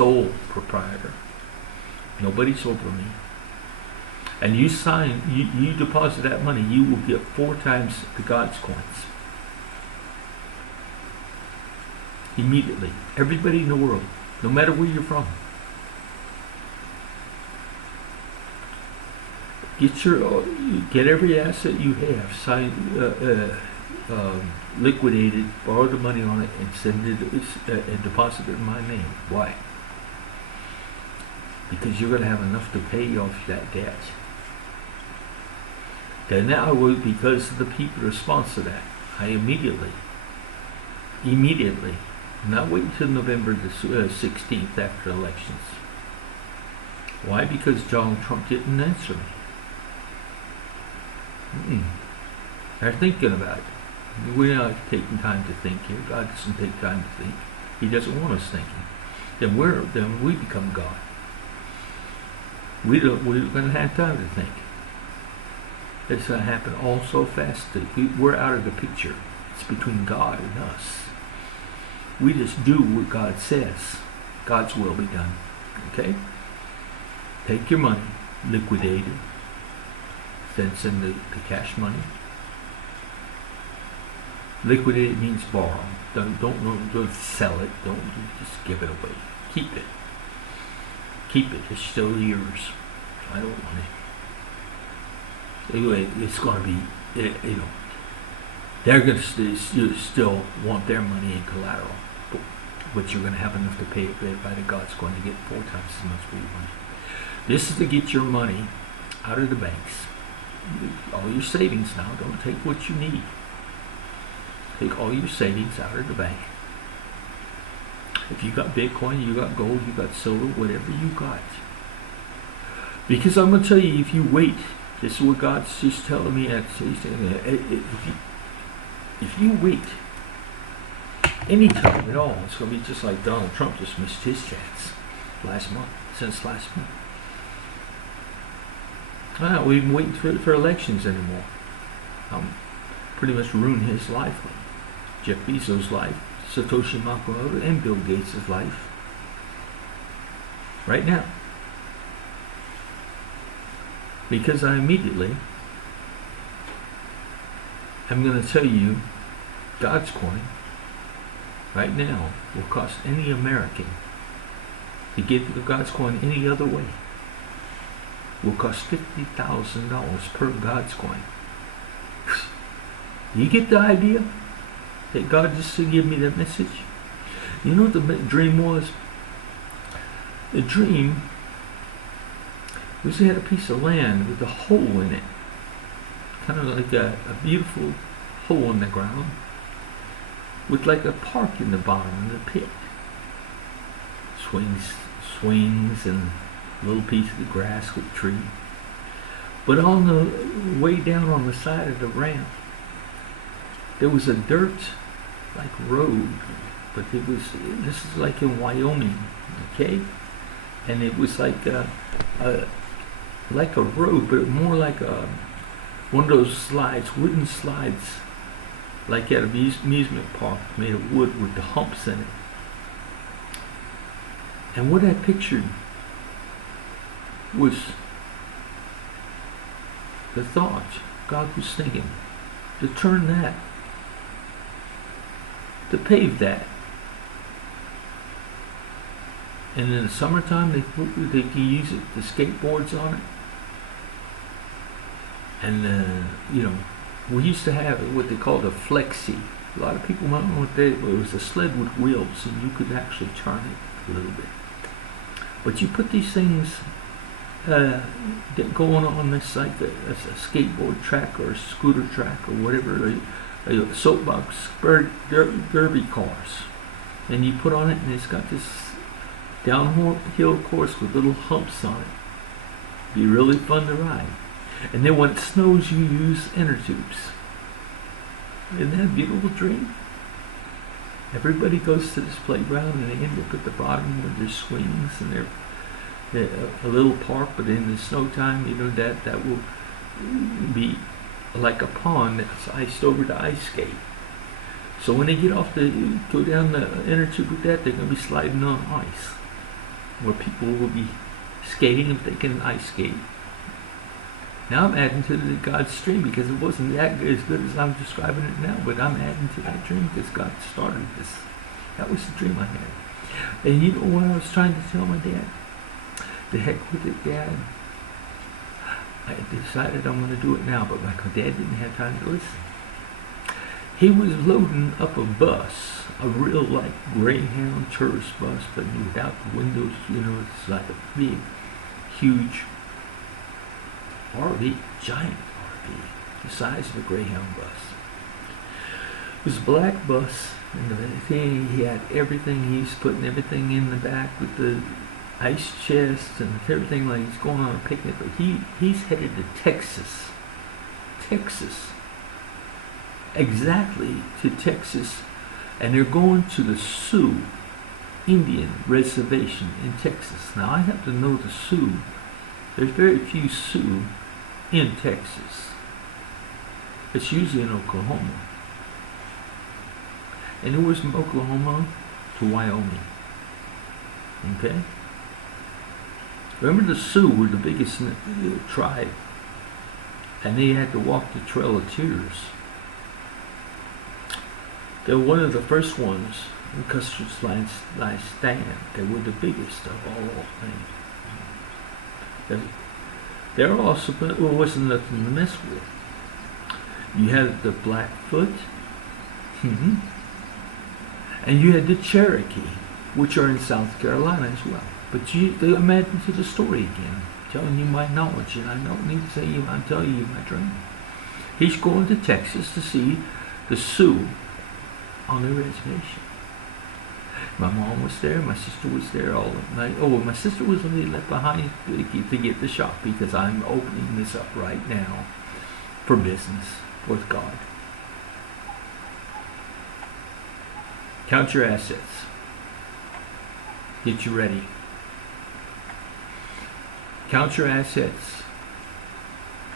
sole proprietor. Nobody's over me. And you deposit that money, you will get 4 times the God's coins. Immediately. Everybody in the world, no matter where you're from. Get every asset you have, liquidate it, borrow the money on it, and send it and deposit it in my name. Why? Because you're going to have enough to pay off that debt. Then now, because of the people response to that, I immediately, not wait until November the 16th after elections. Why? Because Donald Trump didn't answer me. They're thinking about it. We're not taking time to think here. God doesn't take time to think. He doesn't want us thinking. Then we become God. We're going to have time to think. It's going to happen all so fast that we're out of the picture. It's between God and us. We just do what God says. God's will be done. Okay? Take your money, liquidate it, then send the cash money. Liquidate means borrow. Don't sell it. Don't just give it away. Keep it. Keep it. It's still yours. I don't want it. Anyway, it's going to be, they're going to still want their money in collateral, but you're going to have enough to pay it by the God's going to get 4 times as much for your money. This is to get your money out of the banks. All your savings now. Don't take what you need. Take all your savings out of the bank. If you got Bitcoin, you got gold, you got silver, whatever you got. Because I'm going to tell you, if you wait, this is what God's just telling me. If you wait any time at all, it's going to be just like Donald Trump just missed his chance since last month. I'm not even waiting for elections anymore. Pretty much ruined his life. Jeff Bezos' life, Satoshi Nakamoto, and Bill Gates' life. Right now. Because I immediately am going to tell you God's coin right now will cost any American to get the God's coin any other way will cost $50,000 per God's coin. You get the idea? That God just to give me that message? You know what the dream was? The dream was they had a piece of land with a hole in it. Kind of like a beautiful hole in the ground. With like a park in the bottom of the pit. Swings and a little piece of the grass with a tree. But on the way down on the side of the ramp, there was a dirt like road, but this is like in Wyoming, okay? And it was like a road, but more like one of those slides, wooden slides, like at an amusement park, made of wood with the humps in it. And what I pictured was the thought God was thinking to turn that, to pave that. And in the summertime, they can use it, the skateboards on it. And, we used to have what they called a flexi. A lot of people might know what it was, a sled with wheels, and you could actually turn it a little bit. But you put these things going on this, like a skateboard track or a scooter track or whatever, a soapbox derby cars, and you put on it, and it's got this downhill course with little humps on it. Be really fun to ride. And then when it snows, you use inner tubes. Isn't that a beautiful dream? Everybody goes to this playground and they end up at the bottom where there's swings and they're a little park, but in the snow time, that will be like a pond that's iced over to ice skate. So when they go down the inner tube with that, they're going to be sliding on ice. where people will be skating if they can ice skate. Now I'm adding to the God's dream because it wasn't that good, as good as I'm describing it now, but I'm adding to that dream because God started this. That was the dream I had. And you know what I was trying to tell my dad? The heck with it, Dad. I decided I'm going to do it now, but my dad didn't have time to listen. He was loading up a bus, a real like Greyhound tourist bus, but without the windows, it's like a big, huge RV, giant RV, the size of a Greyhound bus. It was a black bus, and he had everything. He's putting everything in the back with the ice chest and everything, like he's going on a picnic. But he's headed to Texas, exactly to Texas, and they're going to the Sioux Indian reservation in Texas. Now I have to know the Sioux. There's very few Sioux in Texas. It's usually in Oklahoma. And it was from Oklahoma to Wyoming. Okay? Remember, the Sioux were the biggest tribe, and they had to walk the Trail of Tears. They were one of the first ones in Custer's Line stand. They were the biggest of all things. There also wasn't nothing to mess with. You had the Blackfoot, and you had the Cherokee, which are in South Carolina as well. But I'm adding to the story again, telling you my knowledge, and I don't need to say you. I'm telling you my dream. He's going to Texas to see the Sioux on the reservation. My mom was there, my sister was there all night. Oh, well, my sister was only left behind to get the shop because I'm opening this up right now for business with God. Count your assets. Get you ready. Count your assets.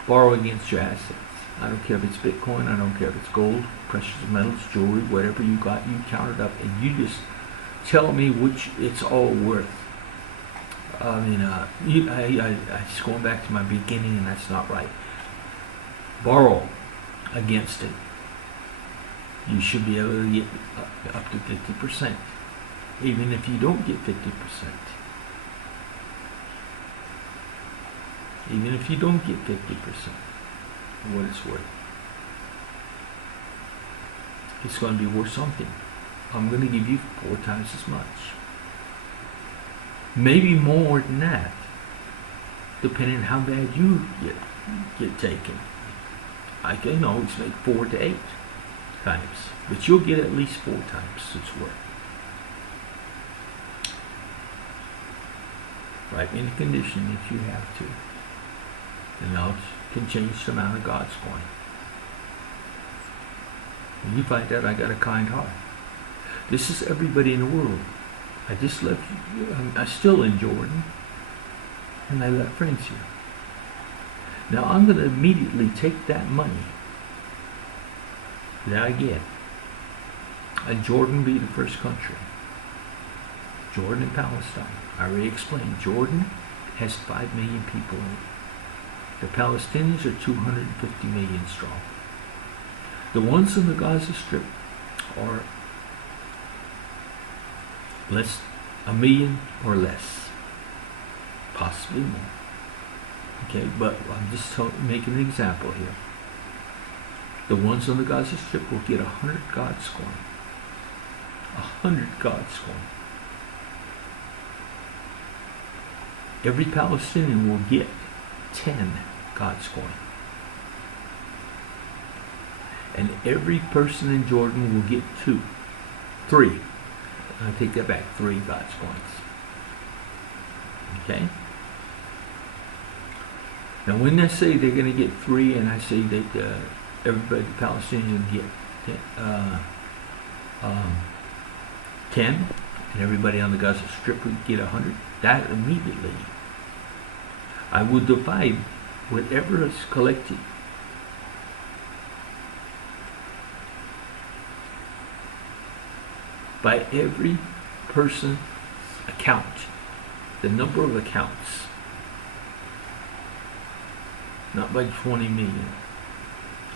Borrow against your assets. I don't care if it's Bitcoin, I don't care if it's gold, precious metals, jewelry, whatever you got, you count it up and you just tell me which it's all worth. I mean, I just going back to my beginning, and that's not right. Borrow against it. You should be able to get up to 50%, even if you don't get 50%. Even if you don't get 50% of what it's worth. It's going to be worth something. I'm going to give you 4 times as much. Maybe more than that, depending on how bad you get taken. I can always make 4 to 8 times, but you'll get at least 4 times its worth. Write me in the condition if you have to, and I can change the amount of God's coin. When you find out I got a kind heart. This is everybody in the world. I just left you. I'm still in Jordan, and I got friends here. Now I'm going to immediately take that money that I get, and Jordan be the first country. Jordan and Palestine. I already explained. Jordan has 5 million people in it. The Palestinians are 250 million strong. The ones in the Gaza Strip are less, 1 million or less, possibly more. Okay, but I'm just making an example here. The ones on the Gaza Strip will get 100 God's coin. 100 God's coin. Every Palestinian will get 10 God's coin. And every person in Jordan will get 2, 3. I take that back, 3 God's coins. Okay? Now when they say they're going to get 3, and I say that everybody, the Palestinians, get 10, and everybody on the Gaza Strip would get 100, that immediately, I would divide whatever is collected by every person's account the number of accounts, not by 20 million.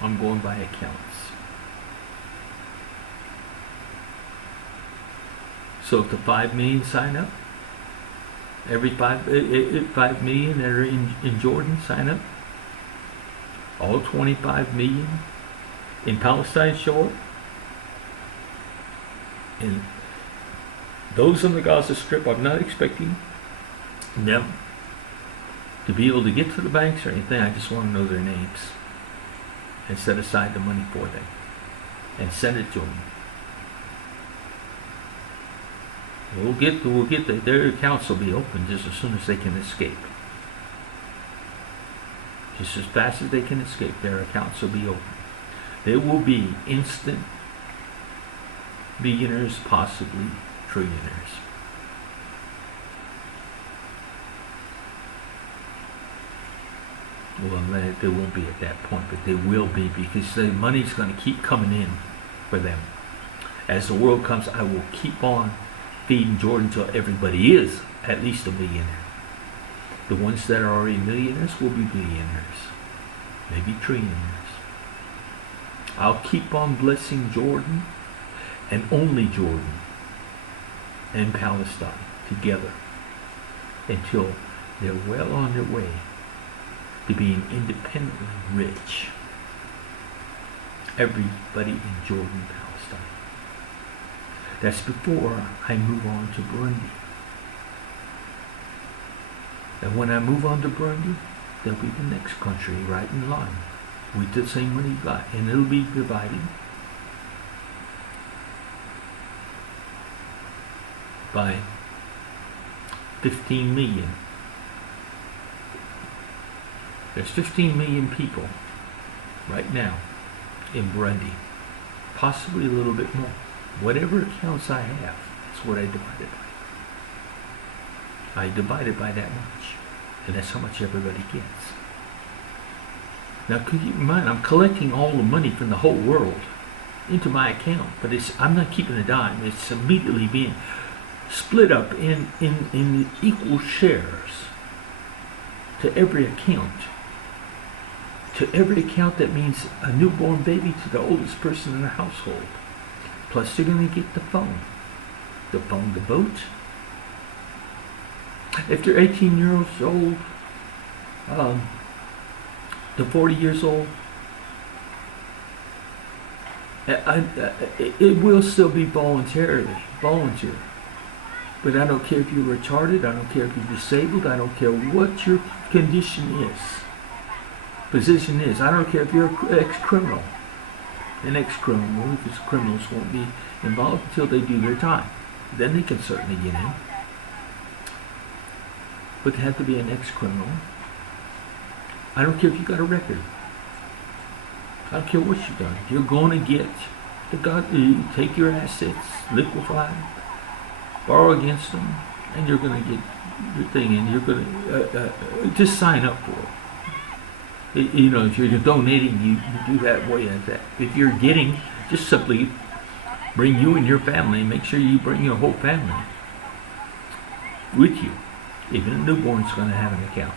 I'm going by accounts. So if the 5 million sign up, every 5 million that are in Jordan sign up, all 25 million in Palestine show up, and those on the Gaza Strip, I'm not expecting them to be able to get to the banks or anything. I just want to know their names and set aside the money for them and send it to them. We'll get their accounts will be open just as soon as they can escape. Just as fast as they can escape, their accounts will be open. They will be instant billionaires, possibly trillionaires. Well, they won't be at that point, but they will be, because the money's going to keep coming in for them. As the world comes, I will keep on feeding Jordan until everybody is at least a millionaire. The ones that are already millionaires will be billionaires, maybe trillionaires. I'll keep on blessing Jordan, and only Jordan and Palestine together, until they're well on their way to being independently rich. Everybody in Jordan, Palestine. That's before I move on to Burundi. And when I move on to Burundi, there'll be the next country right in line with the same money you got, and it'll be divided by 15 million. There's 15 million people right now in Burundi, possibly a little bit more. Whatever accounts I have, that's what I divide it by. I divide it by that much, and that's how much everybody gets. Now, keep in mind, I'm collecting all the money from the whole world into my account, but I'm not keeping a dime. It's immediately being split up in equal shares to every account. To every account, that means a newborn baby to the oldest person in the household. Plus, they're going to get the phone, the boat. If they're 18 years old, to 40 years old, it will still be volunteer. But I don't care if you're retarded, I don't care if you're disabled, I don't care what your condition position is. I don't care if you're an ex-criminal. An ex-criminal, because criminals won't be involved until they do their time. Then they can certainly get in. But they have to be an ex-criminal. I don't care if you got a record. I don't care what you've done. You're going to get take your assets, liquefy, borrow against them, and you're going to get your thing, and you're going to just sign up for it. You know, if you're donating, you do that way as that. If you're getting, just simply bring you and your family. Make sure you bring your whole family with you. Even a newborn's going to have an account.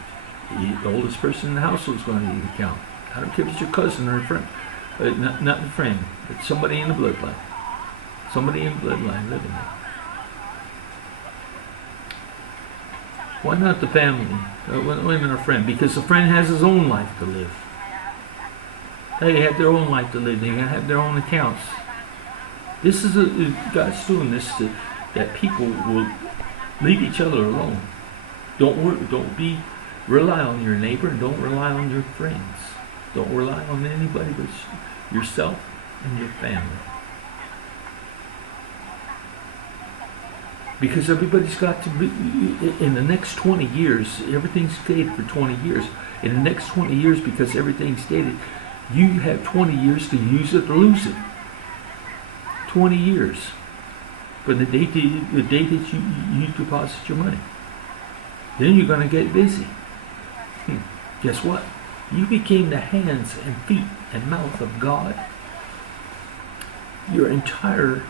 The oldest person in the household is going to need an account. I don't care if it's your cousin or a friend, not a friend, but somebody in the bloodline. Somebody in the bloodline living there. Why not the family? Why not a friend? Because the friend has his own life to live. They have their own life to live. They have their own accounts. This is God's doing this that people will leave each other alone. Don't rely on your neighbor, and don't rely on your friends. Don't rely on anybody but yourself and your family. Because everybody's got to be, in the next 20 years, everything's stated for 20 years. In the next 20 years, because everything's stated, you have 20 years to use it or lose it. 20 years from the date that you deposit your money. Then you're going to get busy. Guess what? You became the hands and feet and mouth of God. Your entire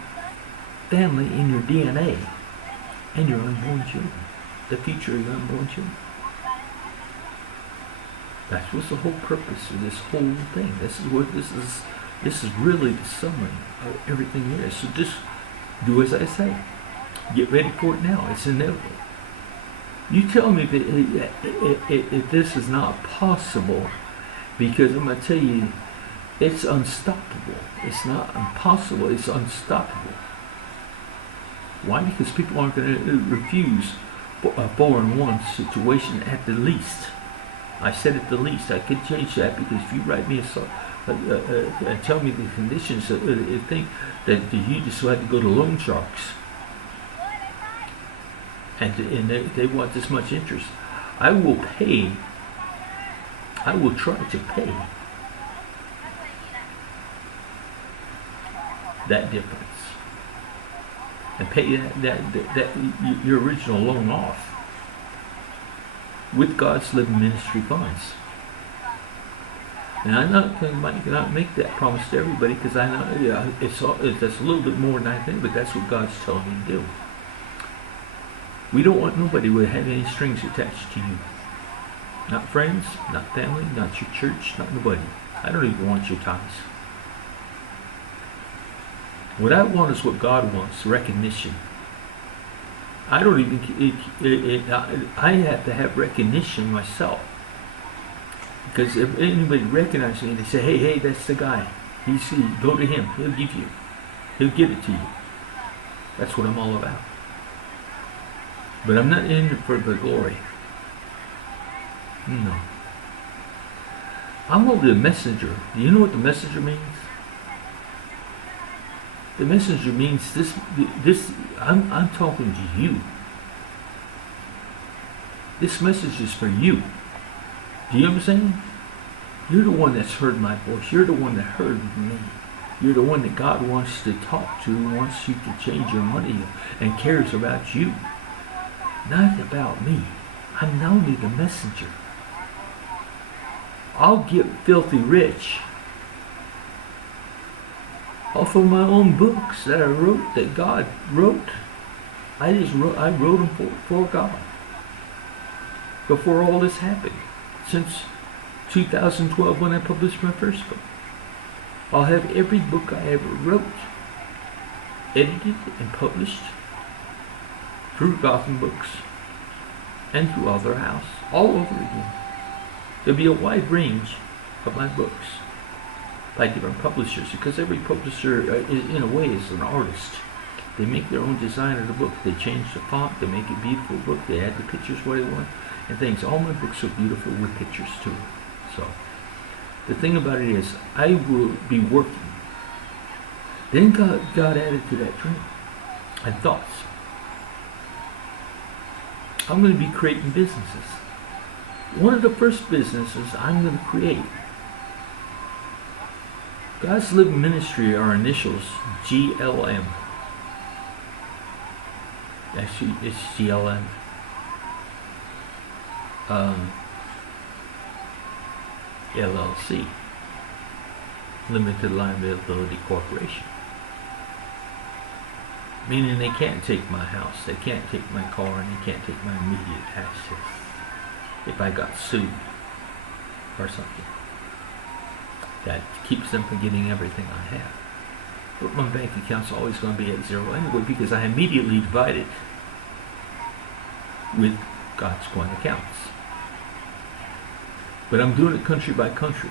family in your DNA and your unborn children. the future of your unborn children. That's what's the whole purpose of this whole thing. This is really the summary of everything there is. So just do as I say. Get ready for it now. It's inevitable. You tell me if this is not possible, because I'm going to tell you, it's unstoppable. It's not impossible. It's unstoppable. Why? Because people aren't going to refuse a 4-1 situation at the least. I said at the least. I could change that, because if you write me a song and tell me the conditions, think that you just had to go to loan sharks, and they want this much interest. I will pay. I will try to pay that difference and pay that your original loan off with God's living ministry funds. And I'm might not make that promise to everybody, because I know that's a little bit more than I think, but that's what God's telling me to do. We don't want nobody to have any strings attached to you. Not friends, not family, not your church, not nobody. I don't even want your ties. What I want is what God wants, recognition. I don't even, I have to have recognition myself. Because if anybody recognizes me, they say, hey, that's the guy. Go to him, he'll give it to you. That's what I'm all about. But I'm not in it for the glory. No. I'm only a messenger. Do you know what the messenger means? The messenger means this. I'm talking to you. This message is for you. Do you understand? You're the one that's heard my voice. You're the one that heard me. You're the one that God wants to talk to, wants you to change your money, and cares about you. Not about me. I'm only the messenger. I'll get filthy rich off of my own books that I wrote, that God wrote. I wrote them for God. Before all this happened. Since 2012, when I published my first book. I'll have every book I ever wrote edited and published through Gotham Books and through Other House, all over again. There'll be a wide range of my books by different publishers, because every publisher, in a way, is an artist. They make their own design of the book. They change the font. They make a beautiful book. They add the pictures where they want and things. All my books are beautiful with pictures too. So the thing about it is, I will be working. Then God added to that dream and thoughts. I'm going to be creating businesses. One of the first businesses I'm going to create, God's Living Ministry, our initials, GLM. Actually, it's GLM. LLC. Limited Liability Corporation. Meaning they can't take my house, they can't take my car, and they can't take my immediate access if I got sued or something. That keeps them from getting everything I have. But my bank account's always going to be at zero anyway, because I immediately divide it with God's coin accounts. But I'm doing it country by country,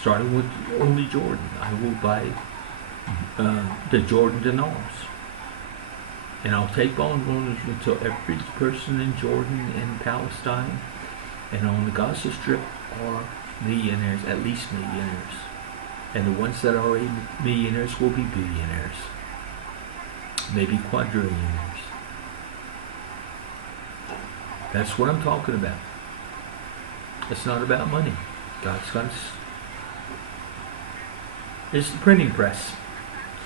starting with only Jordan. I will buy the Jordan dinars. And I'll take on loans until every person in Jordan and Palestine and on the Gaza Strip are millionaires, at least millionaires. And the ones that are already millionaires will be billionaires, maybe quadrillionaires. That's what I'm talking about. It's not about money. God's got us. It's the printing press.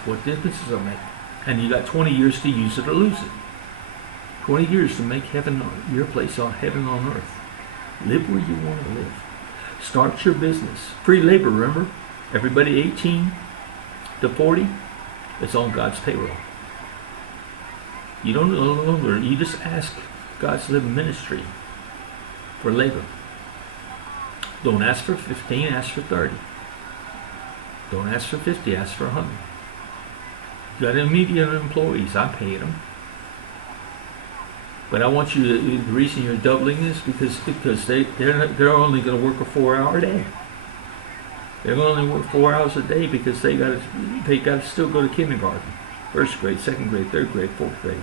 What differences I make. And you got 20 years to use it or lose it. 20 years to make heaven, your place on heaven on earth. Live where you want to live. Start your business. Free labor, remember? Everybody 18 to 40, it's on God's payroll. You don't no longer, you just ask God's living ministry for labor. Don't ask for 15, ask for 30. Don't ask for 50, ask for 100. You got immediate employees, I paid them. But I want you to, the reason you're doubling is because they're only going to work a 4-hour day. They're going to only work 4 hours a day because they got to still go to kindergarten, first grade, second grade, third grade, fourth grade.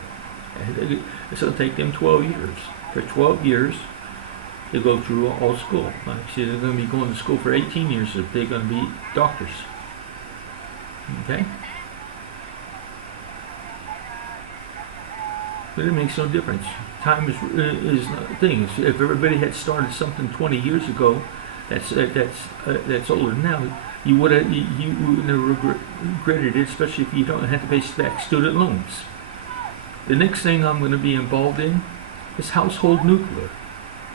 And it's going to take them 12 years. For 12 years, they go through all school. See, they're going to be going to school for 18 years if they're going to be doctors. Okay? But it makes no difference. Time is not a thing. If everybody had started something 20 years ago, that's older now, you would have regretted it, especially if you don't have to pay back student loans. The next thing I'm going to be involved in is household nuclear.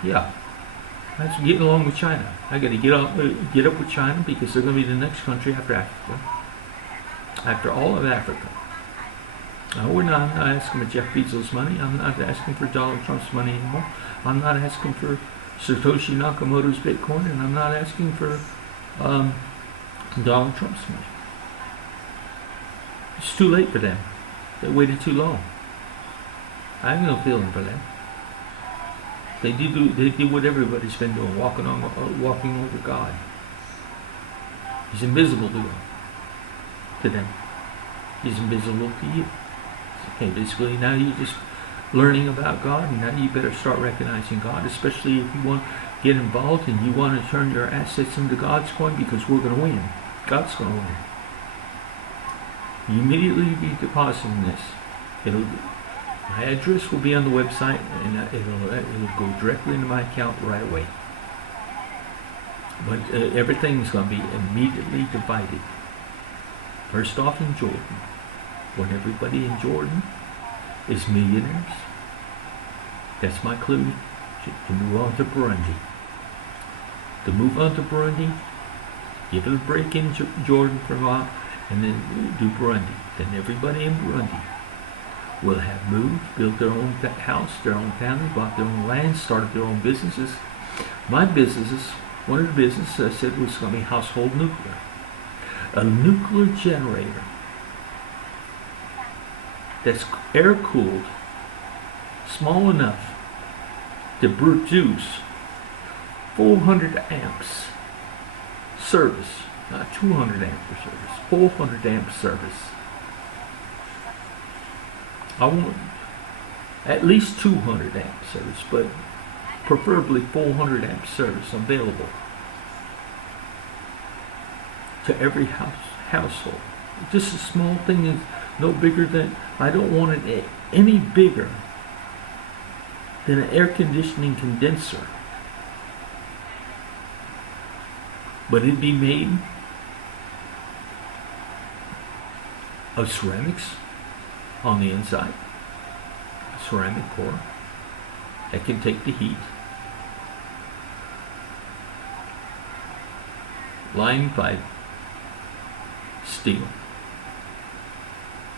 Yeah, that's getting along with China. I got to get up with China because they're going to be the next country after Africa, after all of Africa. No, I'm not asking for Jeff Bezos' money. I'm not asking for Donald Trump's money anymore. I'm not asking for Satoshi Nakamoto's Bitcoin, and I'm not asking for Donald Trump's money. It's too late for them. They waited too long. I have no feeling for them. They did what everybody's been doing, walking over God. He's invisible to them. He's invisible to you. Okay, basically now you're just learning about God, and now you better start recognizing God, especially if you want to get involved and you want to turn your assets into God's coin, because we're going to win. God's going to win. You immediately be depositing this. My address will be on the website, and it'll go directly into my account right away. But everything's going to be immediately divided. First off in Jordan. When everybody in Jordan is millionaires, that's my clue to move on to Burundi. To move on to Burundi, give it a break in Jordan for a while, and then do Burundi. Then everybody in Burundi will have moved, built their own house, their own family, bought their own land, started their own businesses. My businesses, one of the businesses I said was going to be household nuclear. A nuclear generator that's air-cooled, small enough to produce 400 amps service, not 200 amp service, 400 amp service. I want at least 200 amp service, but preferably 400 amp service available to every household. Just a small thing is no bigger than, I don't want it any bigger than an air conditioning condenser. But it'd be made of ceramics on the inside, a ceramic core that can take the heat, lined by steel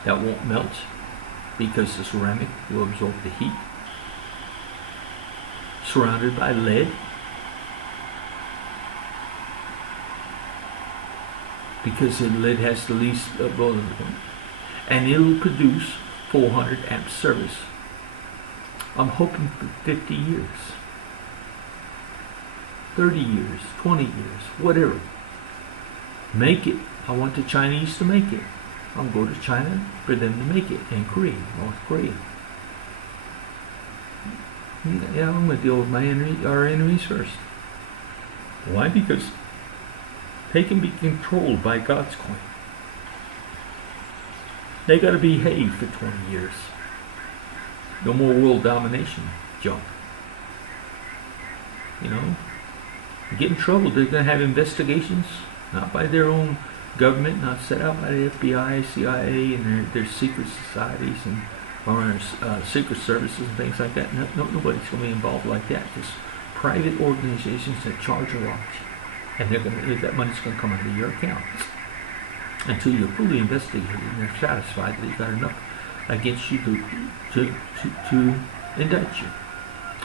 that won't melt because the ceramic will absorb the heat, surrounded by lead because the lead has the least boiling point, and it'll produce 400 amp service. I'm hoping for 50 years, 30 years, 20 years, whatever. Make it. I want the Chinese to make it. I'll go to China for them to make it, and Korea, North Korea. Yeah, I'm going to deal with our enemies first. Why? Because they can be controlled by God's coin. They got to behave for 20 years. No more world domination junk. You know, get in trouble. They're going to have investigations, not by their own government, not set out by the FBI, CIA, and their secret societies and or secret services and things like that. Nobody's going to be involved like that. Just private organizations that charge a lot, and that money's going to come out of your account until you're fully investigated and they're satisfied that they've got enough against you to indict you.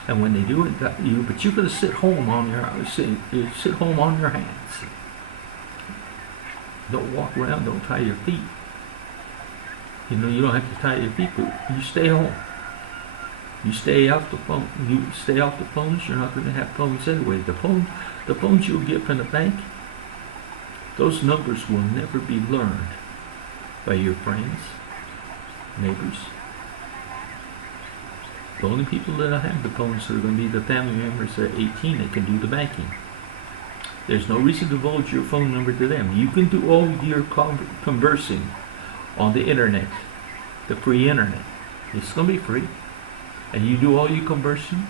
And when they do it, but you're going to sit home on sit home on your hands. Don't walk around. Don't tie your feet. You know, you don't have to tie your feet, but you stay home. You stay off the phone. You stay off the phones. You're not going to have phones anyway. The phones you'll get from the bank, those numbers will never be learned by your friends, neighbors. The only people that have the phones are going to be the family members that are 18 that can do the banking. There's no reason to divulge your phone number to them. You can do all your conversing on the internet, the free internet. It's going to be free. And you do all your conversing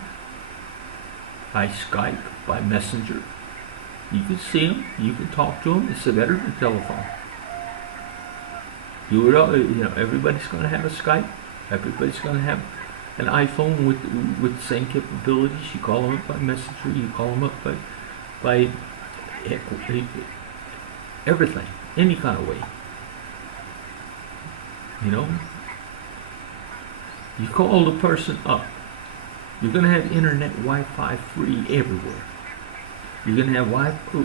by Skype, by Messenger. You can see them, you can talk to them. It's better than telephone. Do it all. You know, everybody's going to have a Skype. Everybody's going to have an iPhone with the same capabilities. You call them up by Messenger. You call them up by everything, any kind of way. You know, you call the person up. You're going to have internet Wi-Fi free everywhere. You're going to have Wi-Fi,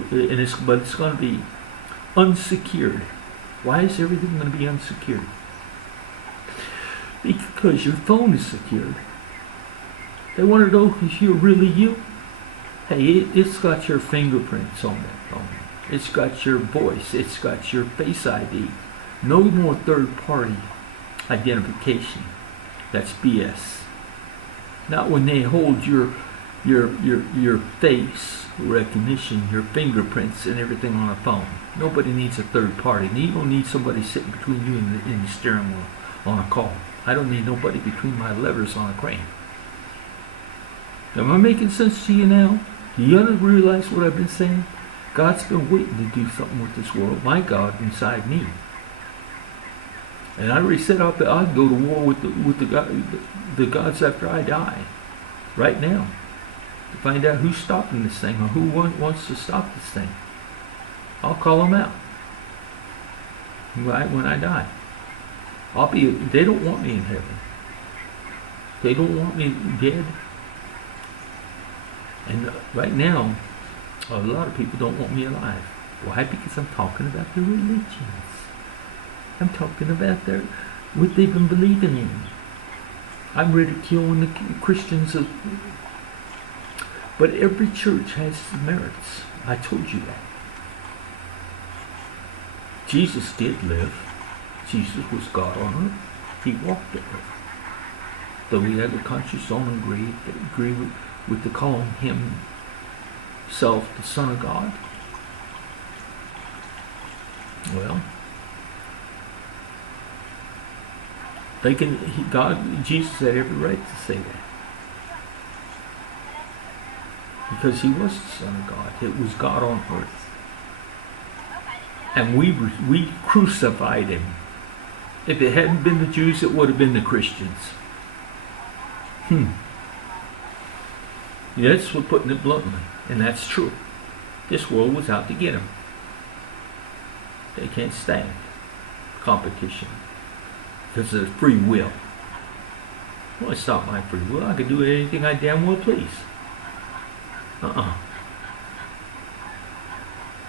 but it's going to be unsecured. Why is everything going to be unsecured? Because your phone is secured. They want to know if you're really you. Hey, it's got your fingerprints on that phone. It's got your voice. It's got your face ID. No more third-party identification. That's BS. Not when they hold your face recognition, your fingerprints and everything on a phone. Nobody needs a third party. You don't need somebody sitting between you and the steering wheel on a car. I don't need nobody between my levers on a crane. Am I making sense to you now? Do you realize what I've been saying? God's been waiting to do something with this world. My God inside me. And I already said I'd go to war with the gods after I die. Right now. To find out who's stopping this thing or who wants to stop this thing. I'll call them out. Right when I die. They don't want me in heaven. They don't want me dead. And right now, a lot of people don't want me alive. Why? Because I'm talking about their religions. I'm talking about what they've been believing in. I'm ridiculing the Christians. But every church has merits. I told you that. Jesus did live. Jesus was God on earth. He walked the earth. Though he had the conscience don't agree with the calling himself the Son of God. Well, Jesus had every right to say that. Because he was the Son of God. It was God on earth. And we crucified him. If it hadn't been the Jews, it would have been the Christians. Yeah, that's what putting it bluntly. And that's true. This world was out to get him. They can't stand competition. Because of free will. Well, it's not my free will. I can do anything I damn well please.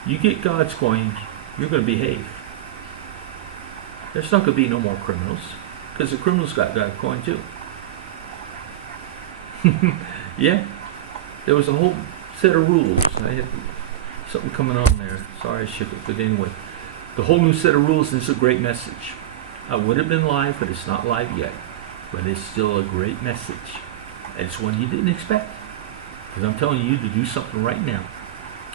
You get God's coin, you're going to behave. There's not going to be no more criminals. Because the criminals got God's coin too. Yeah. There was a whole set of rules. I had something coming on there. Sorry I shook it, but anyway. The whole new set of rules, and it's a great message. I would have been live, but it's not live yet. But it's still a great message. And it's one you didn't expect. Because I'm telling you to do something right now.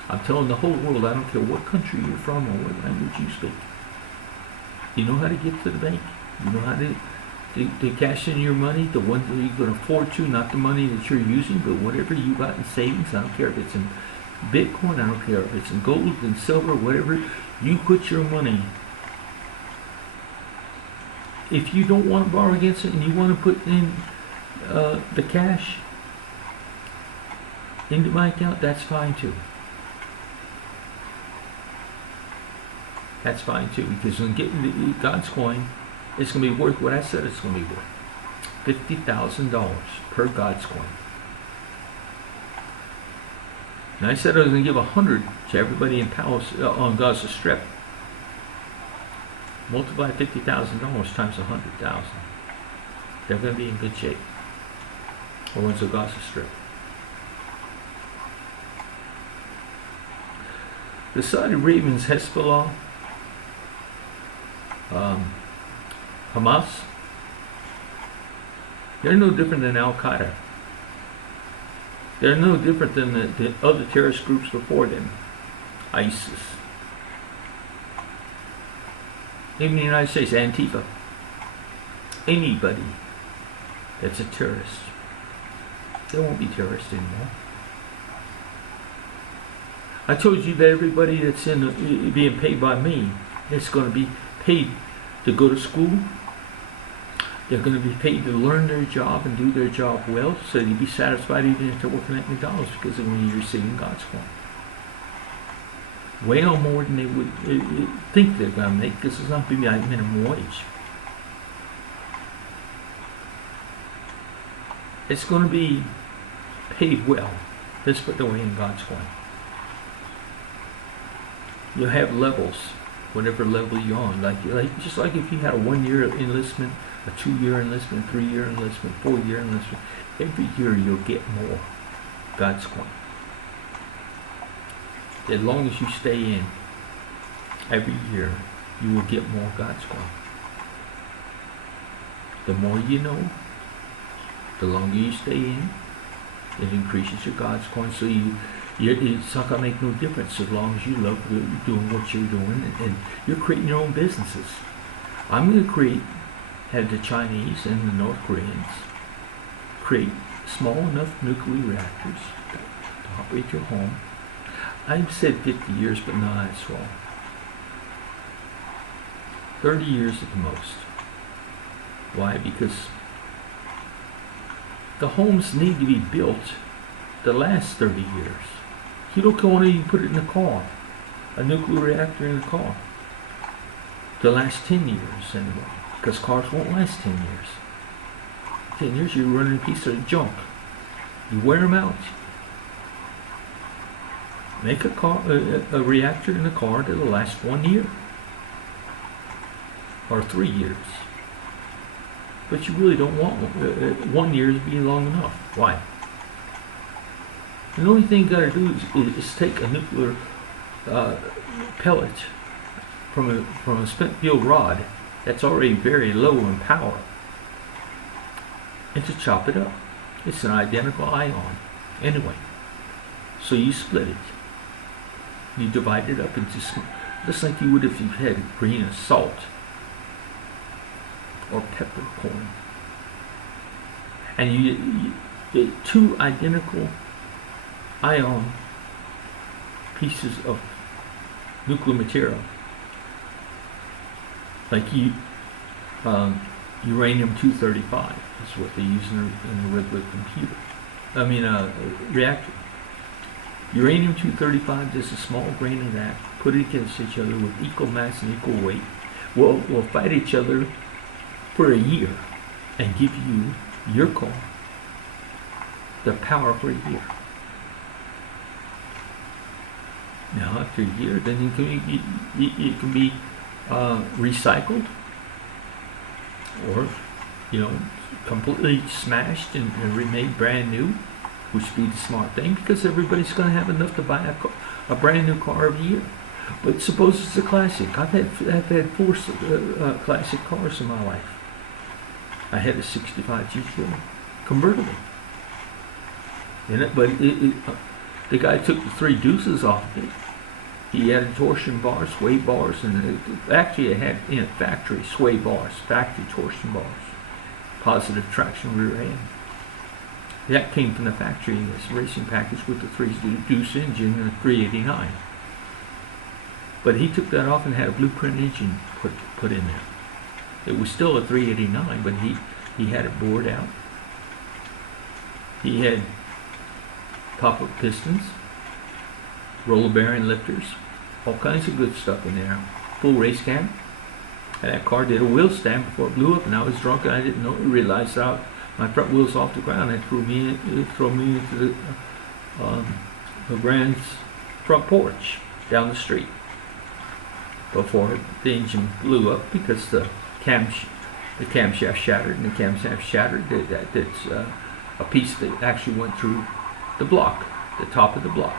I'm telling the whole world, I don't care what country you're from or what language you speak. You know how to get to the bank. You know how to cash in your money, the ones that you can afford to, not the money that you're using, but whatever you got in savings. I don't care if it's in Bitcoin, I don't care if it's in gold and silver, whatever. You put your money. If you don't want to borrow against it and you want to put in the cash into my account, that's fine too. That's fine too, because when getting God's coin, it's going to be worth what I said it's going to be worth. $50,000 per God's coin. And I said I was going to give 100 to everybody in Palace on Gaza Strip. Multiply $50,000 times 100,000. They're going to be in good shape. The ones on Gaza Strip. The Saudi Arabians, Hezbollah, Hamas, they're no different than Al Qaeda. They're no different than the other terrorist groups before them. ISIS. Even the United States, Antifa. Anybody that's a terrorist. They won't be terrorists anymore. I told you that everybody that's being paid by me is going to be paid to go to school. They're going to be paid to learn their job and do their job well, so they'll be satisfied even if they're working at McDonald's because of when you're receiving God's coin. Way on more than they would think they're going to make, because it's not going to be like minimum wage. It's going to be paid well. Let's put the way in God's coin. You'll have levels, whatever level you're on. Just like if you had a 1-year enlistment, a 2-year enlistment, 3-year enlistment, 4-year enlistment, every year you'll get more God's coin. As long as you stay in, every year you will get more God's coin. The more you know, the longer you stay in, it increases your God's coin. So it's not going to make no difference as long as you love doing what you're doing, and you're creating your own businesses. I'm going to have the Chinese and the North Koreans create small enough nuclear reactors to operate your home. I've said 50 years, but no, that's wrong. 30 years at the most. Why? Because the homes need to be built to last 30 years. You don't go on and you put it in a car, a nuclear reactor in a car, to last 10 years anyway, because cars won't last 10 years. 10 years you're running a piece of junk. You wear them out. Make a reactor in a car that'll last 1 year or 3 years. But you really don't want 1 year to be long enough. Why? The only thing you got to do is take a nuclear pellet from a spent fuel rod that's already very low in power, and to chop it up. It's an identical ion anyway. So you split it. You divide it up into just like you would if you had a grain of salt or peppercorn. And you get 2 identical ion pieces of nuclear material, like uranium-235 is what they use in a regular computer. Reactor. Uranium-235 is a small grain of that. Put it against each other with equal mass and equal weight. Will fight each other for a year and give you your car the power for a year. Now, after a year, then it can be recycled, or completely smashed and remade brand new, which would be the smart thing, because everybody's going to have enough to buy a brand new car every year. But suppose it's a classic. I've had 4 classic cars in my life. I had a 65 GTO convertible. But the guy took the 3 deuces off of it. He added torsion bars, sway bars, and actually it had factory sway bars, factory torsion bars, positive traction rear end. That came from the factory in this racing package with the 3 deuce engine and a 389. But he took that off and had a blueprint engine put in there. It was still a 389, but he had it bored out. He had pop-up pistons, roller bearing lifters, all kinds of good stuff in there. Full race cam. And that car did a wheel stand before it blew up, and I was drunk and I didn't realize that my front wheels off the ground. It threw me into the LeGrand's front porch down the street before the engine blew up because the camshaft shattered, and the camshaft shattered. That's a piece that actually went through the block, the top of the block.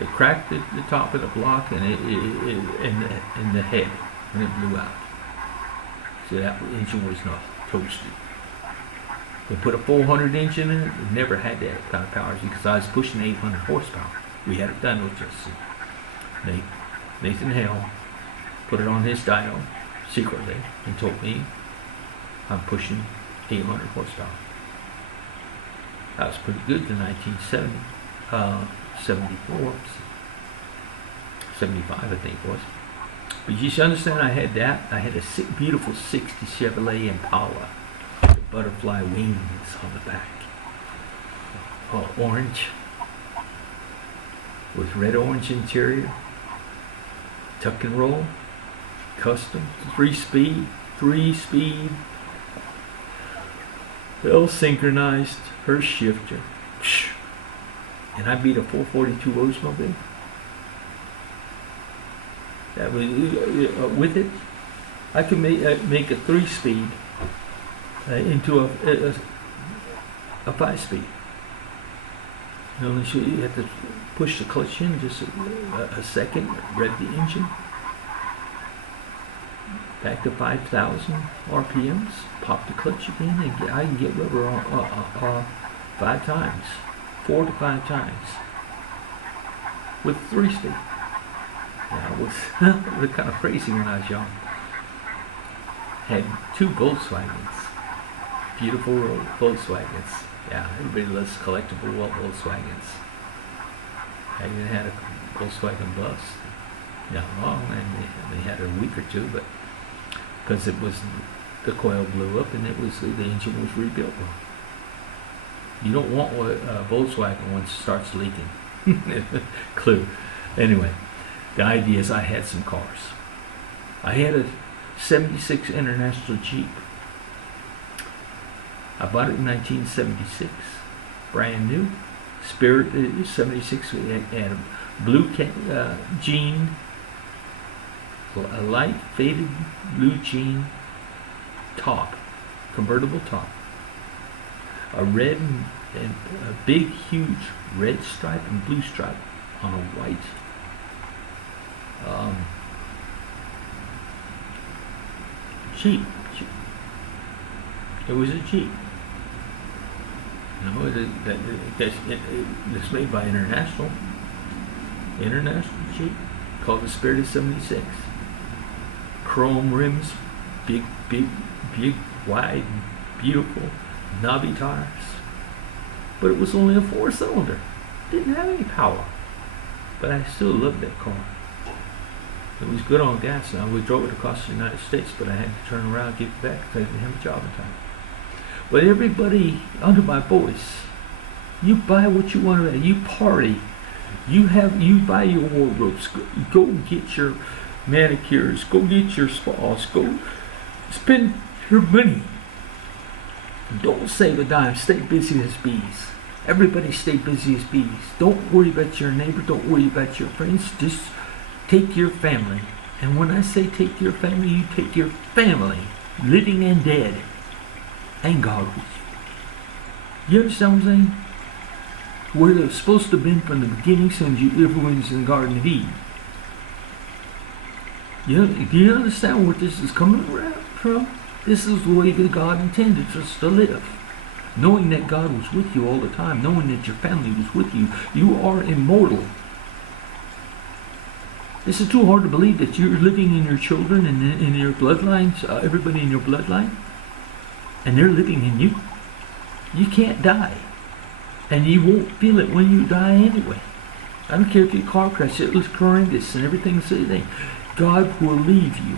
It cracked the top of the block and in the head when it blew out. So that engine was not toasted. They put a 400 engine in it. It never had that kind of power because I was pushing 800 horsepower. We had it done with just Nathan Hale put it on his dyno secretly and told me I'm pushing 800 horsepower. That was pretty good in 1970, 74, 75 I think it was. But you should understand I had that. I had a beautiful 60 Chevrolet Impala. The butterfly wings on the back. Orange. With red-orange interior. Tuck and roll. Custom. 3-speed. Well synchronized. Her shifter. And I beat a 442 Oldsmobile. That was with it. I could make a 3-speed into a 5-speed. You have to push the clutch in just a second, rev the engine, back to 5,000 RPMs, pop the clutch again, and I can get rubber 5 times, 4 to 5 times, with 3-speed. Yeah, it was kind of crazy when I was young. Had 2 Volkswagens, beautiful Volkswagens. Yeah, everybody loves collectible Volkswagens. I even had a Volkswagen bus. Not long, and they had it a week or two, but because it was the coil blew up and the engine was rebuilt. You don't want a Volkswagen once it starts leaking. Clue. Anyway, the idea is I had some cars. I had a 76 International Jeep. I bought it in 1976, brand new. Spirit 76. We had a blue jean, a light faded blue jean top, convertible top. A red and a big, huge red stripe and blue stripe on a white. Jeep. It was a Jeep. No, it's made by International Jeep, called the Spirit of 76. Chrome rims, big, wide, beautiful, knobby tires. But it was only a 4-cylinder. Didn't have any power. But I still loved that car. It was good on gas. Now we drove it across the United States, but I had to turn around and get it back because I didn't have a job in time. But everybody under my voice, you buy what you want to. You party. You buy your wardrobes. Go get your manicures. Go get your spas. Go spend your money. Don't save a dime. Stay busy as bees. Everybody stay busy as bees. Don't worry about your neighbor. Don't worry about your friends. Just take your family. And when I say take your family, you take your family, living and dead, and God with you. You understand what I'm saying? Where they're supposed to have been from the beginning since everyone's in the Garden of Eden. Do you understand where this is coming from? This is the way that God intended us to live. Knowing that God was with you all the time, knowing that your family was with you, you are immortal. This is too hard to believe that you're living in your children and in your bloodlines, everybody in your bloodline, and they're living in you. You can't die. And you won't feel it when you die anyway. I don't care if you car crash, it was horrendous and everything's the same. God will leave you.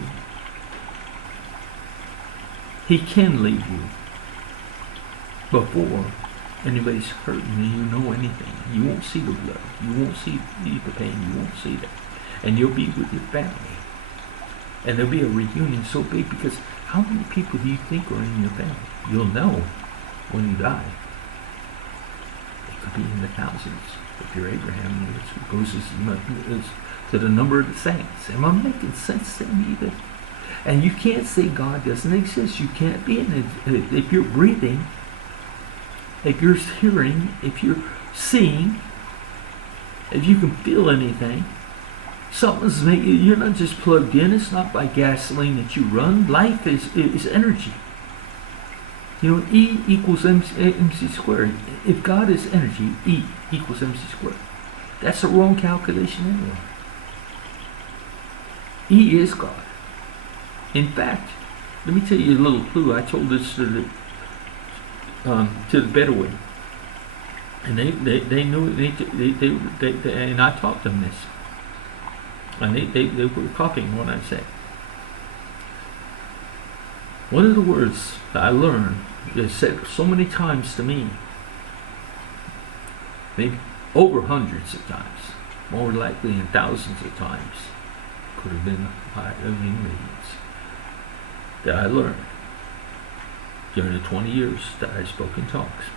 He can leave you before anybody's hurting and you know anything. You won't see the blood. You won't see the pain. You won't see that. And you'll be with your family. And there'll be a reunion so big because how many people do you think are in your family? You'll know when you die. It could be in the thousands. If you're Abraham, it goes as to the number of the saints. Am I making sense to me either? And you can't say God doesn't exist. You can't be in it. If you're breathing, if you're hearing, if you're seeing, if you can feel anything, something's making. You're not just plugged in. It's not by gasoline that you run. Life is energy. You know, E equals MC squared. If God is energy, E equals MC squared. That's the wrong calculation anyway. E is God. In fact, let me tell you a little clue. I told this to the Bedouin, and they knew they and I taught them this, and they were copying what I said. One of the words that I learned is said so many times to me, maybe over hundreds of times, more likely in thousands of times, could have been millions, that I learned during the 20 years that I spoke in tongues.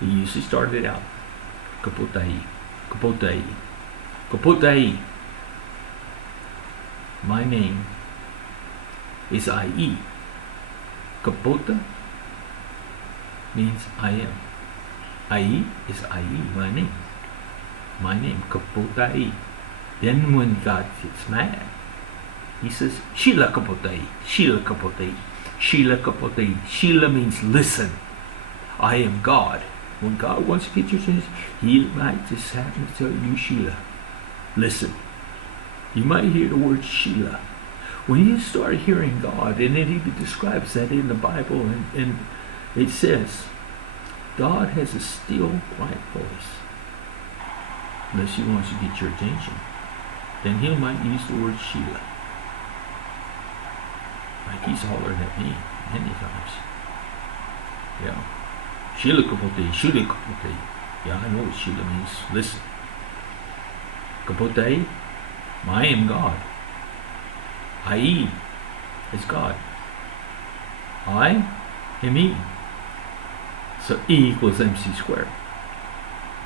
He usually started out, kapotai, kapotai, kapotai. My name is I-E. Kapota means I am. I-E is I-E, my name. My name, kapotai. Then when God gets mad, he says, Shila kapotai, Shila kapotai, Shila kapotai. Shila means listen. I am God. When God wants to get your attention, he might just happen to tell you, Shila, listen. You might hear the word Shila. When you start hearing God, and then he describes that in the Bible, and it says, God has a still, quiet voice. Unless he wants to get your attention, then he might use the word Shila. Like he's hollering at me many times. Yeah. Shila kapote, Shila kapote. Yeah, I know what Shila means. Listen. Kapote, I am God. I is God. I am E. So E equals MC squared.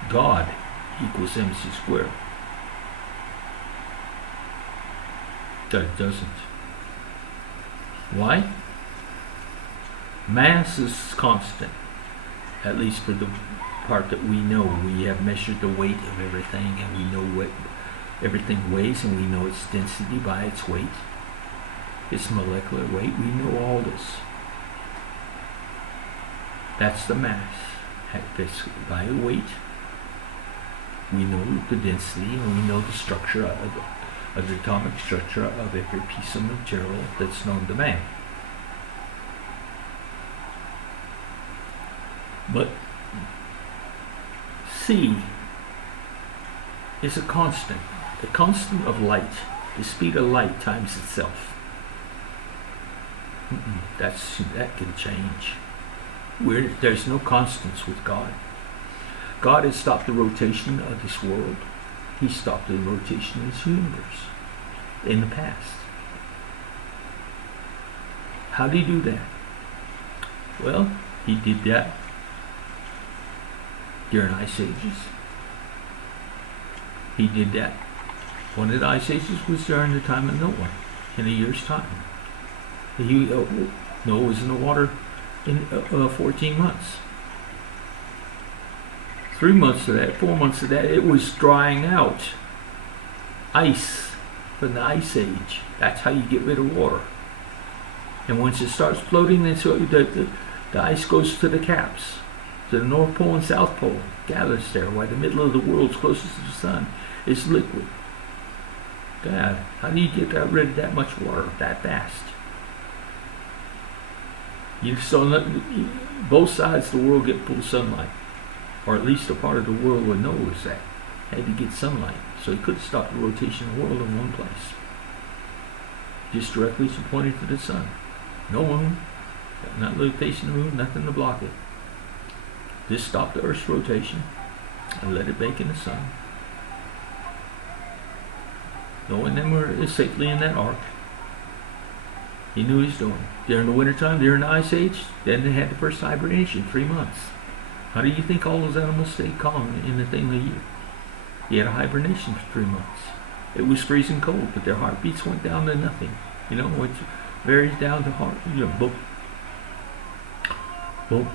God equals MC squared. That it doesn't. Why? Mass is constant, at least for the part that we know. We have measured the weight of everything, and we know what everything weighs, and we know its density by its weight, its molecular weight. We know all this. That's the mass. It's by weight. We know the density, and we know the structure of the atomic structure of every piece of material that's known to man. But C is a constant of light, the speed of light times itself. That can change. There's no constants with God. God has stopped the rotation of this world. He stopped the rotation of this universe in the past. How did he do that? Well, he did that during ice ages. He did that. One of the ice ages was during the time of Noah, in a year's time. Noah was in the water in 14 months. 3 months of that, 4 months of that, it was drying out. Ice from the ice age. That's how you get rid of water. And once it starts floating, then so the ice goes to the caps, to the North Pole and South Pole, gathers there, while the middle of the world's closest to the sun is liquid. God, how do you get rid of that much water that fast? Both sides of the world get full sunlight, or at least a part of the world where Noah was at had to get sunlight, so he couldn't stop the rotation of the world in one place. Just directly pointed to the sun. No moon, not rotation of the moon, nothing to block it. Just stop the Earth's rotation and let it bake in the sun. Noah and them were safely in that ark. He knew what he was doing. During the wintertime, during the ice age, then they had the first hibernation, 3 months. How do you think all those animals stayed calm in the thing of the year? You had a hibernation for 3 months. It was freezing cold, but their heartbeats went down to nothing. You know, it varies down to heart. You know, boom, boom,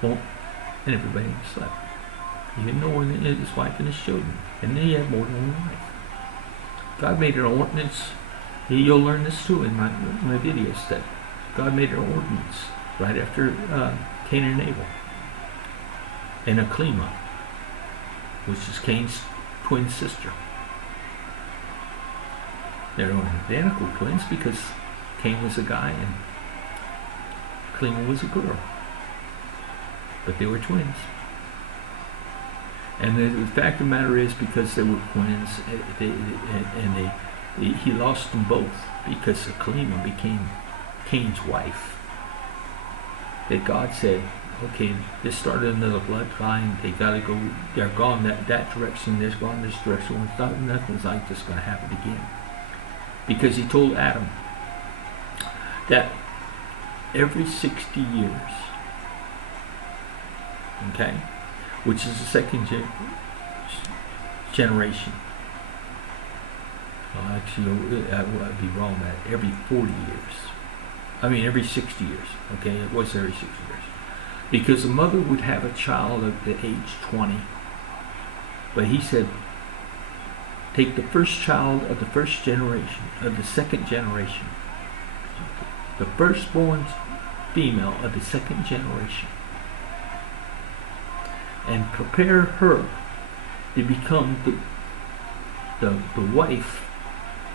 boom, and everybody slept. Even Noah and his wife and his children, and then he had more than one wife. God made an ordinance. You'll learn this too in my videos, that God made an ordinance right after Cain and Abel, and Aklima, which is Cain's twin sister. They're identical twins because Cain was a guy and Aklima was a girl, but they were twins. And the fact of the matter is, because they were twins, he lost them both because Aklima became Cain's wife. That God said, okay, this started another bloodline. They got to go. They're gone that direction. They're gone this direction. Nothing's like this going to happen again. Because he told Adam that every 60 years, okay, which is the second generation. Well, actually, I'd be wrong that every 40 years. I mean, every 60 years. Okay, it was every 60 years. Because a mother would have a child at the age 20. But he said, take the first child of the first generation, of the second generation. The firstborn female of the second generation. And prepare her to become the wife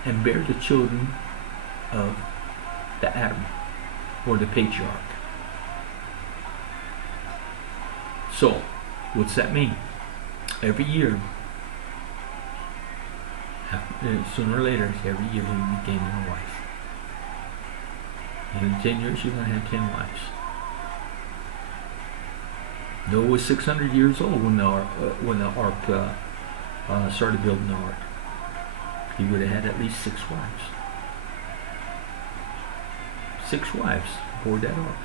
and bear the children of the Adam, or the patriarch. So, what's that mean? Every year, sooner or later, every year he would be gaining a wife. And in 10 years, you're going to have 10 wives. Noah was 600 years old when the ark started building the ark. He would have had at least 6 wives. 6 wives aboard that ark.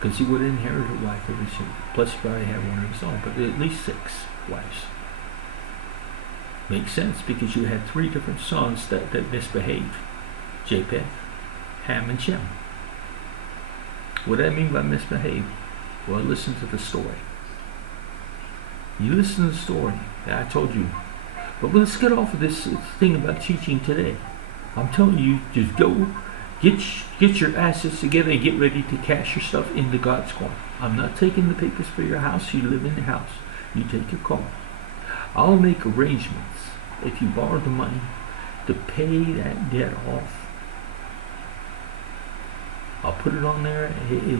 Because he would have inherited a wife every single. Plus he probably had one of his own, but at least 6 wives. Makes sense, because you had 3 different sons that misbehaved. Japheth, Ham, and Shem. What do I mean by misbehave? Well, listen to the story. You listen to the story that I told you. But let's get off of this thing about teaching today. I'm telling you, just go, get your assets together and get ready to cash your stuff into God's coin. I'm not taking the papers for your house. You live in the house. You take your car. I'll make arrangements, if you borrow the money, to pay that debt off. I'll put it on there,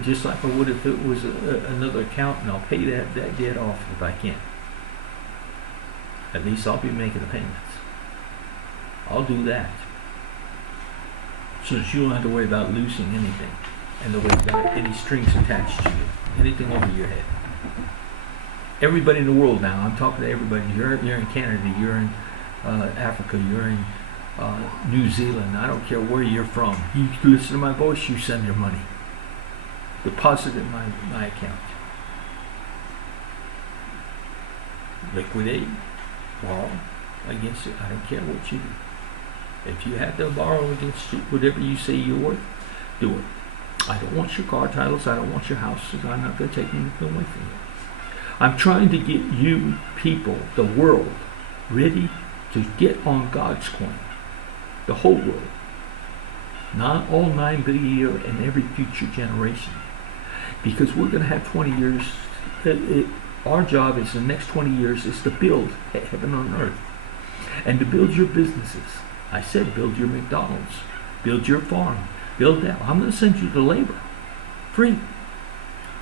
just like I would if it was another account, and I'll pay that debt off if I can. At least I'll be making the payments. I'll do that. So that you don't have to worry about losing anything, and the way that any strings attached to you, anything over your head. Everybody in the world now, I'm talking to everybody. You're in Canada, you're in Africa, you're in New Zealand. I don't care where you're from. You listen to my voice, you send your money. Deposit it in my account. Liquidate, borrow against it. I don't care what you do. If you have to borrow against whatever you say you're worth, do it. I don't want your car titles. I don't want your houses. I'm not going to take anything away from you. I'm trying to get you people, the world, ready to get on God's coin. The whole world. Not all 9 billion and every future generation. Because we're going to have 20 years. Our job is the next 20 years is to build heaven on earth. And to build your businesses. I said build your McDonald's. Build your farm. Build that. I'm going to send you the labor. Free.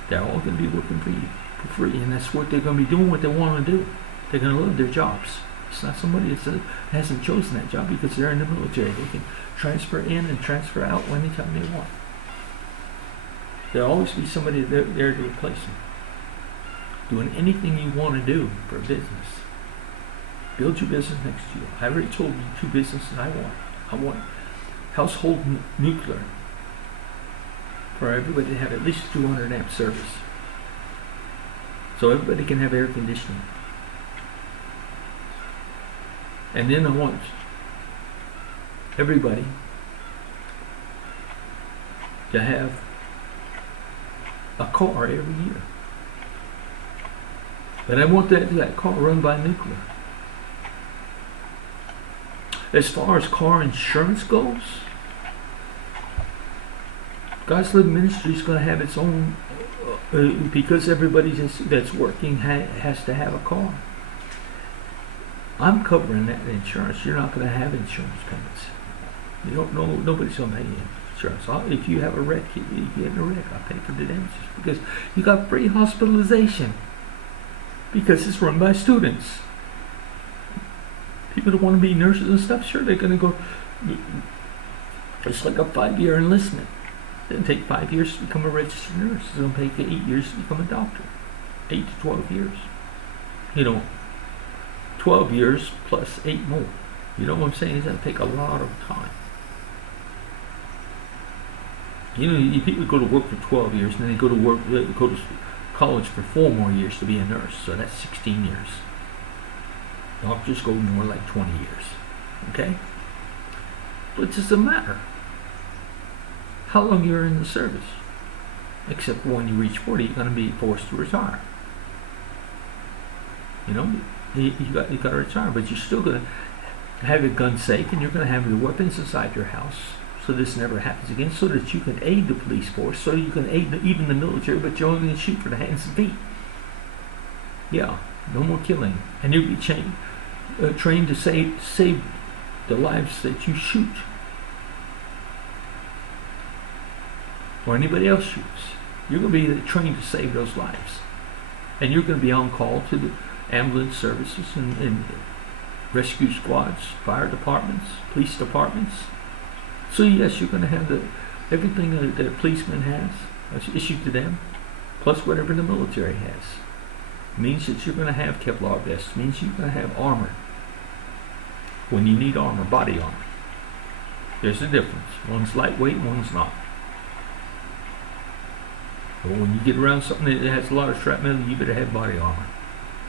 They're all going to be working for you. For free. And that's what they're going to be doing, what they want to do. They're going to love their jobs. It's not somebody that hasn't chosen that job because they're in the military. They can transfer in and transfer out anytime they want. There'll always be somebody there to replace them. Doing anything you want to do for a business. Build your business next to you. I already told you 2 businesses I want. I want household nuclear. for everybody to have at least 200 amp service. So everybody can have air conditioning. And then I want everybody to have a car every year. But I want that car run by nuclear. As far as car insurance goes, God's Living Ministry is going to have its own, because everybody that's working has to have a car. I'm covering that insurance. You're not going to have insurance payments. You don't know, nobody's going to pay you insurance. If you have a wreck, you get in a wreck, I'll pay for the damages because you got free hospitalization because it's run by students. People that want to be nurses and stuff, sure, they're going to go. It's like a 5-year enlistment. It'll take 5 years to become a registered nurse. It's going to take 8 years to become a doctor. 8 to 12 years. 12 years plus 8 more. You know what I'm saying? It's going to take a lot of time. People go to work for 12 years, and then they go to college for 4 more years to be a nurse. So that's 16 years. Doctors go more like 20 years. Okay? But it doesn't matter how long you're in the service. Except for when you reach 40, you're going to be forced to retire. You got to retire, but you're still going to have your gun safe, and you're going to have your weapons inside your house, so this never happens again, so that you can aid the police force, so you can aid even the military, but you're only going to shoot for the hands and feet. Yeah, no more killing, and you'll be trained to save the lives that you shoot, or anybody else shoots. You're going to be trained to save those lives, and you're going to be on call to the ambulance services and rescue squads, fire departments, police departments. So yes, you're going to have everything that a policeman has issued to them, plus whatever the military has. It means that you're going to have Kevlar vests. It means you're going to have armor. When you need armor, body armor. There's a difference. One's lightweight, one's not. But when you get around something that has a lot of shrapnel, you better have body armor.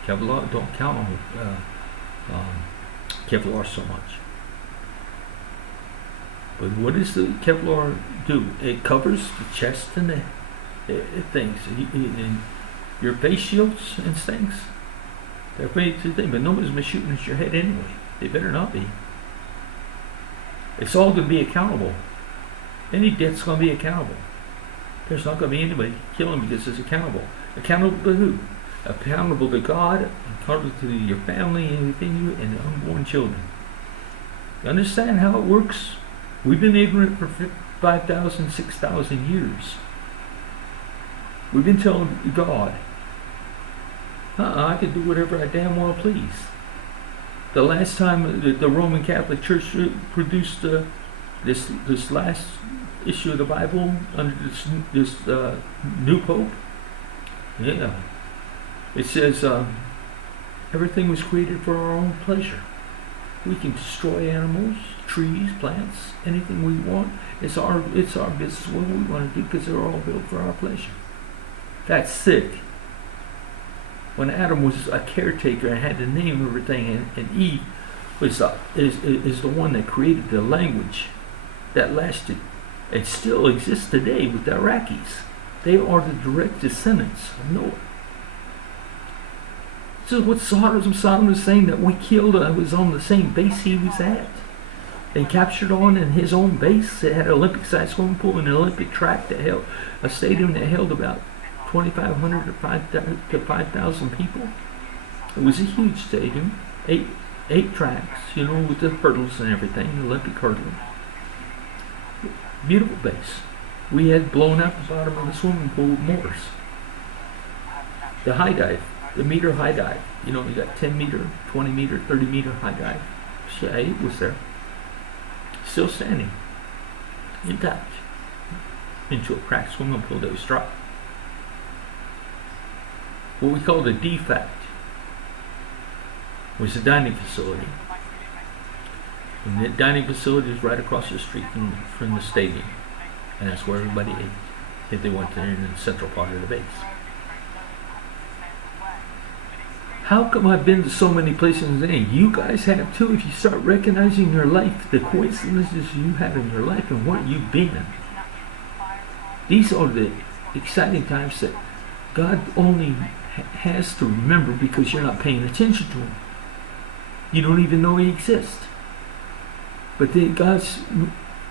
Kevlar, don't count on Kevlar so much. But what does the Kevlar do? It covers the chest and the things. And your face shields and things. They're made to thing, but nobody's been shooting at your head anyway. They better not be. It's all going to be accountable. Any death's going to be accountable. There's not going to be anybody killing because it's accountable. Accountable to who? Accountable to God, accountable to your family and within you and the unborn children. You understand how it works? We've been ignorant for 5,000, 6,000 years. We've been telling God, I can do whatever I damn well please. The last time the Roman Catholic Church produced this last issue of the Bible under this new Pope, it says everything was created for our own pleasure. We can destroy animals, trees, plants, anything we want. It's our business what we want to do because they're all built for our pleasure. That's sick. When Adam was a caretaker and had to name everything, and Eve is the one that created the language that lasted and still exists today with the Iraqis. They are the direct descendants of Noah. This is what Sodom was saying, that we killed, was on the same base he was at. They captured on in his own base. It had an Olympic-sized swimming pool and an Olympic track that held a stadium that held about 2,500 to 5,000 people. It was a huge stadium, eight tracks, with the hurdles and everything, Olympic hurdling. Beautiful base. We had blown out the bottom of the swimming pool with mortars. The high dive, the meter high dive, you got 10 meter, 20 meter, 30 meter high dive. It was there. Still standing, intact, into a cracked swimming pool that was dry. What we called a defect was a dining facility. And the dining facility is right across the street from the stadium. And that's where everybody ate. if they went in the central part of the base. How come I've been to so many places and you guys have too? If you start recognizing your life, the coincidences you have in your life and what you've been. These are the exciting times that God only has to remember because you're not paying attention to him. You don't even know he exists. But then God's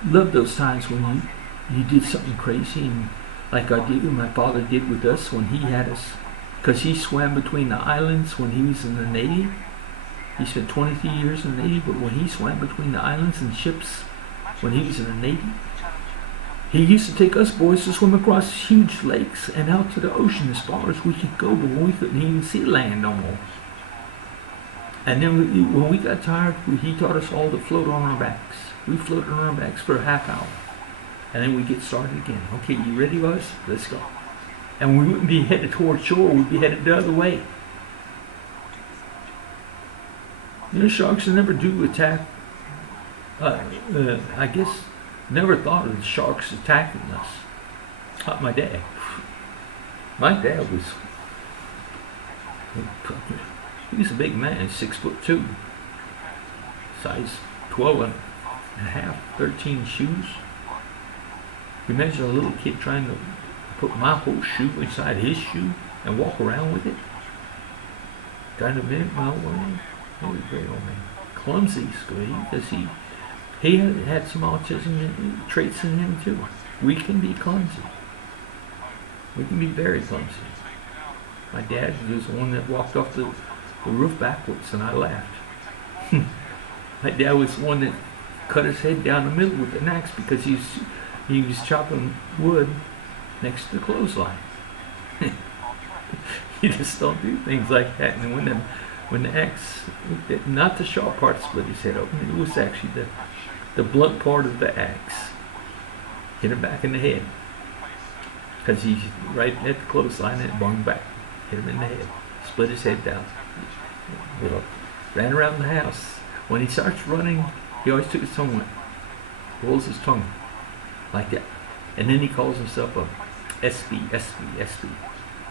loved those times when you did something crazy, and like I did, my father did with us when he had us, because he swam between the islands when he was in the Navy. He spent 23 years in the Navy, but when he swam between the islands and ships when he was in the Navy, he used to take us boys to swim across huge lakes and out to the ocean as far as we could go, but we couldn't even see land no more. And then when we got tired, he taught us all to float on our backs. We floated on our backs for a half hour. And then we get started again. Okay, you ready, boys? Let's go. And we wouldn't be headed toward shore, we'd be headed the other way. You know, sharks never do attack. I guess never thought of the sharks attacking us. Not my dad. My dad was, he was a big man, 6'2", size 12 and a half, 13 shoes. Imagine a little kid trying to put my whole shoe inside his shoe and walk around with it. Trying to mimic my old man. He was a great old man. Clumsy, because he had some autism traits in him too. We can be clumsy. We can be very clumsy. My dad was the one that walked off the roof backwards, and I laughed. My dad was the one that cut his head down the middle with an axe because he was chopping wood next to the clothesline. You just don't do things like that. And when the axe, not the sharp part split his head open, it was actually the blunt part of the axe hit him back in the head. Because he's right at the clothesline and it bunged back. Hit him in the head. Split his head down. Ran around the house. When he starts running, he always took his tongue out. Rolls his tongue. Like that. And then he calls himself a SB.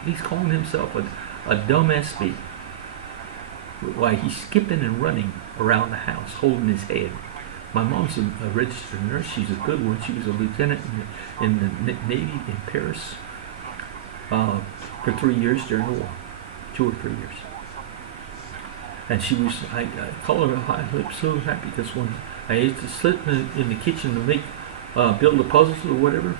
He's calling himself a dumb SB. Why, he's skipping and running around the house, holding his head. My mom's a registered nurse. She's a good one. She was a lieutenant in the Navy in Paris for 3 years during the war. 2 or 3 years. And she was, I call her a high lip so happy because when I used to sit in the kitchen to make, build the puzzles or whatever,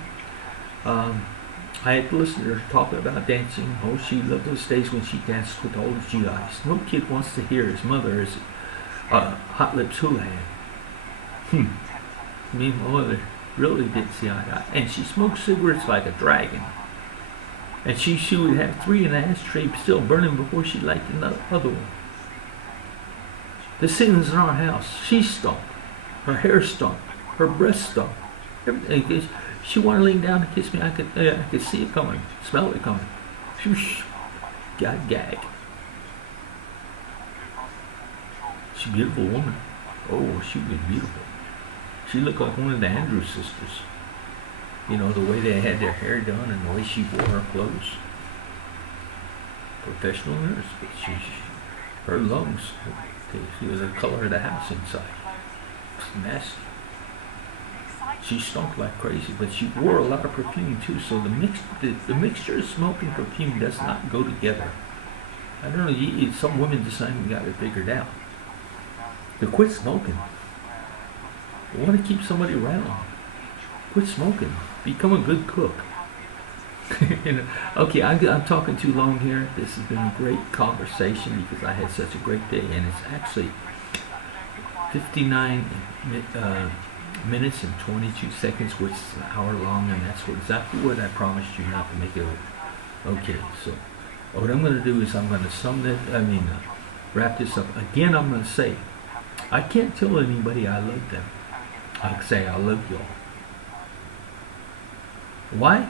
I had to listen to her talking about dancing. Oh, she loved those days when she danced with all the GIs. No kid wants to hear his mother as hot lips hula hand. Me and my mother really didn't see eye to eye. And she smoked cigarettes like a dragon. And she would have 3 in the ashtray still burning before she liked another one. The ceilings in our house, she stunk. Her hair stunk. Her breath stunk. Everything. She wanted to lean down and kiss me. I could see it coming, smell it coming. Gag. She's a beautiful woman. Oh, she was beautiful. She looked like one of the Andrews sisters. You know, the way they had their hair done and the way she wore her clothes. Professional nurse, but her lungs, she was the color of the house inside. It's nasty. She stunk like crazy, but she wore a lot of perfume too, so the mixture of smoke and perfume does not go together. I don't know, some women decide we got it figured out. To quit smoking. You want to keep somebody around. Quit smoking. Become a good cook. You know, okay, I'm talking too long here. This has been a great conversation because I had such a great day, and it's actually 59 minutes and 22 seconds, which is an hour long, and that's exactly what I promised you not to make it over. Okay, so what I'm going to do is I'm going to wrap this up. Again, I'm going to say, I can't tell anybody I love them. I say I love y'all. Why?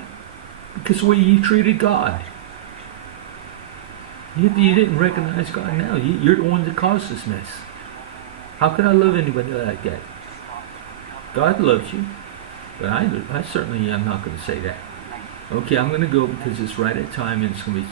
Because the way you treated God. You didn't recognize God now. You're the one that caused this mess. How could I love anybody like that? God loves you, but I certainly am not going to say that. Okay, I'm gonna go because it's right at time and it's gonna be